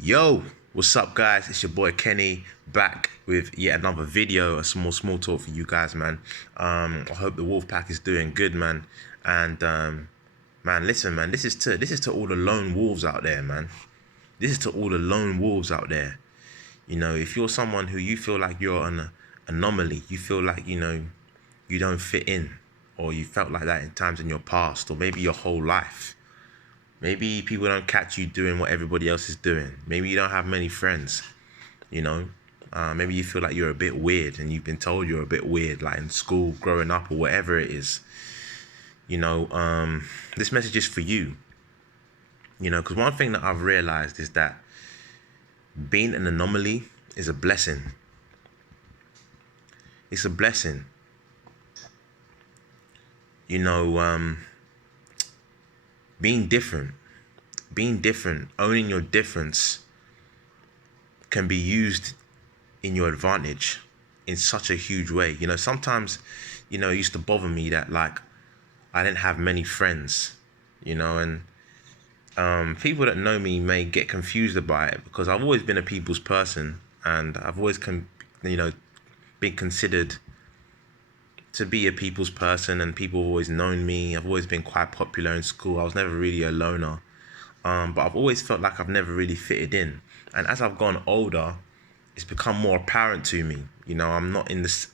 Yo, what's up guys? It's your boy Kenny back with yet another video, a small talk for you guys, man. I hope the Wolfpack is doing good, man. And man, listen, man, this is to all the lone wolves out there, man. This is to all the lone wolves out there. You know, if you're someone who you feel like you're an anomaly, you feel like, you don't fit in, or you felt like that in times in your past, or maybe your whole life. Maybe people don't catch you doing what everybody else is doing. Maybe you don't have many friends, you know. Maybe you feel like you're a bit weird and you've been told you're a bit weird, like in school, growing up, or whatever it is. This message is for you. Because one thing that I've realized is that being an anomaly is a blessing. It's a blessing. Being different, owning your difference can be used in your advantage in such a huge way. Sometimes, it used to bother me that like I didn't have many friends, and people that know me may get confused about it because I've always been a people's person and I've always been considered to be a people's person, and people have always known me. I've always been quite popular in school. I was never really a loner. But I've always felt like I've never really fitted in. And as I've gone older, it's become more apparent to me. I'm not in this.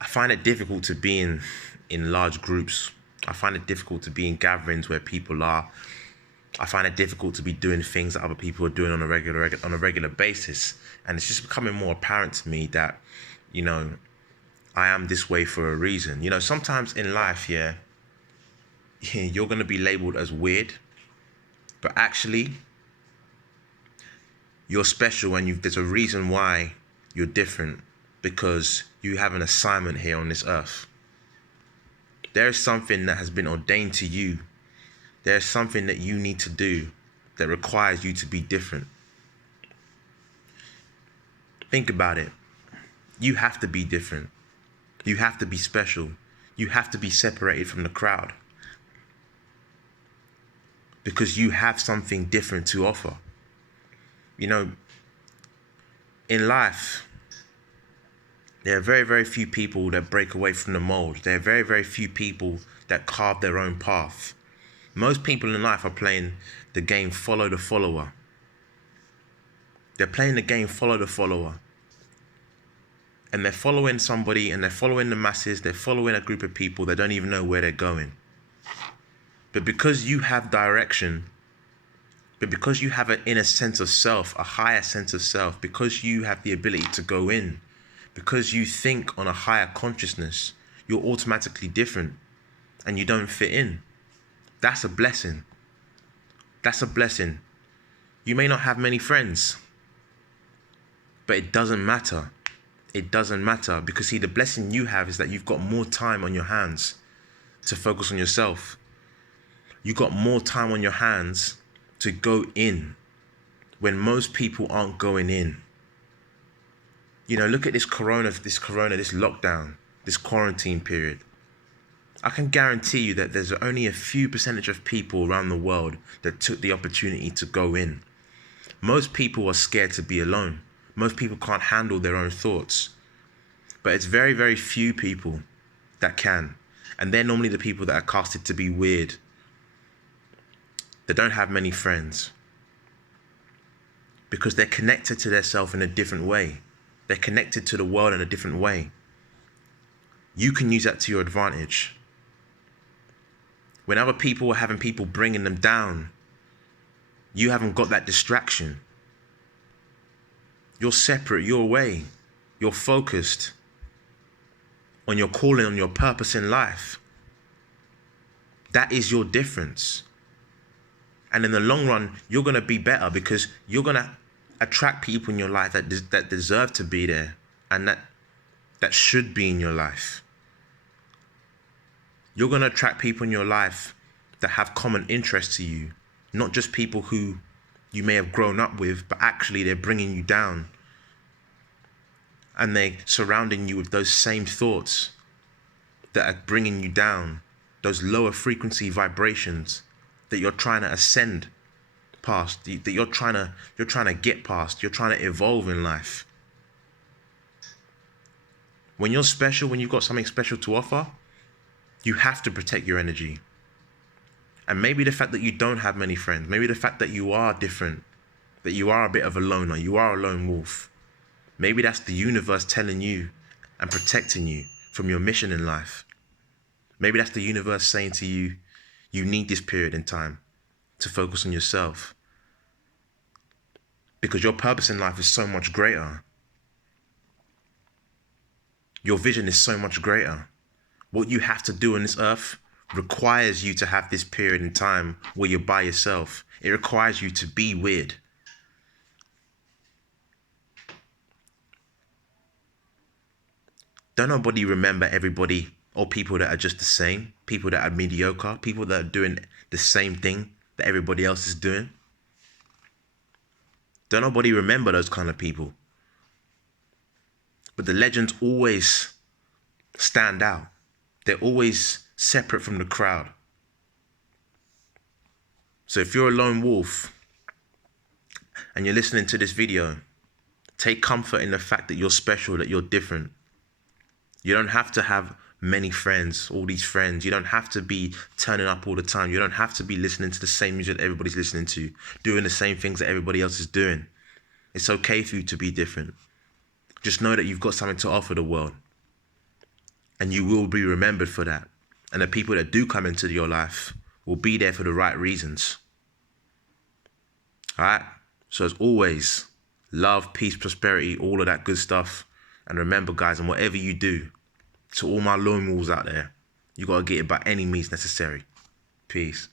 I find it difficult to be in large groups. I find it difficult to be in gatherings where people are. I find it difficult to be doing things that other people are doing on a regular basis. And it's just becoming more apparent to me that, I am this way for a reason. Sometimes in life, you're going to be labeled as weird, but actually, you're special, and there's a reason why you're different, because you have an assignment here on this earth. There is something that has been ordained to you. There's something that you need to do that requires you to be different. Think about it. You have to be different. You have to be special. You have to be separated from the crowd, because you have something different to offer. In life, there are very, very few people that break away from the mold. There are very, very few people that carve their own path. Most people in life are playing the game follow the follower. They're playing the game follow the follower. And they're following somebody, and they're following the masses. They're following a group of people that don't even know where they're going. But because you have direction, but because you have an inner sense of self, a higher sense of self, because you have the ability to go in, because you think on a higher consciousness, you're automatically different and you don't fit in. That's a blessing. That's a blessing. You may not have many friends, but it doesn't matter. It doesn't matter, because see, the blessing you have is that you've got more time on your hands to focus on yourself. You've got more time on your hands to go in when most people aren't going in. Look at this lockdown, this quarantine period. I can guarantee you that there's only a few percentage of people around the world that took the opportunity to go in. Most people are scared to be alone. Most people can't handle their own thoughts. But it's very, very few people that can. And they're normally the people that are casted to be weird. They don't have many friends, because they're connected to their self in a different way. They're connected to the world in a different way. You can use that to your advantage. When other people are having people bringing them down, you haven't got that distraction. You're separate, you're away, you're focused on your calling, on your purpose in life. That is your difference. And in the long run, you're going to be better, because you're going to attract people in your life that deserve to be there, and that should be in your life. You're going to attract people in your life that have common interests to you, not just people who you may have grown up with, but actually they're bringing you down. And they're surrounding you with those same thoughts that are bringing you down, those lower frequency vibrations that you're trying to ascend past, that you're trying to get past, you're trying to evolve in life. When you're special, when you've got something special to offer, you have to protect your energy. And maybe the fact that you don't have many friends, maybe the fact that you are different, that you are a bit of a loner, you are a lone wolf, maybe that's the universe telling you and protecting you from your mission in life. Maybe that's the universe saying to you, you need this period in time to focus on yourself. Because your purpose in life is so much greater. Your vision is so much greater. What you have to do on this earth requires you to have this period in time where you're by yourself. It requires you to be weird. Don't nobody remember everybody or people that are just the same, people that are mediocre, people that are doing the same thing that everybody else is doing. Don't nobody remember those kind of people. But the legends always stand out. They're always separate from the crowd. So if you're a lone wolf and you're listening to this video, take comfort in the fact that you're special, that you're different. You don't have to have many friends, all these friends. You don't have to be turning up all the time. You don't have to be listening to the same music that everybody's listening to, doing the same things that everybody else is doing. It's okay for you to be different. Just know that you've got something to offer the world. And you will be remembered for that. And the people that do come into your life will be there for the right reasons. All right? So as always, love, peace, prosperity, all of that good stuff. And remember, guys, and whatever you do, to all my lone wolves out there, you got to get it by any means necessary. Peace.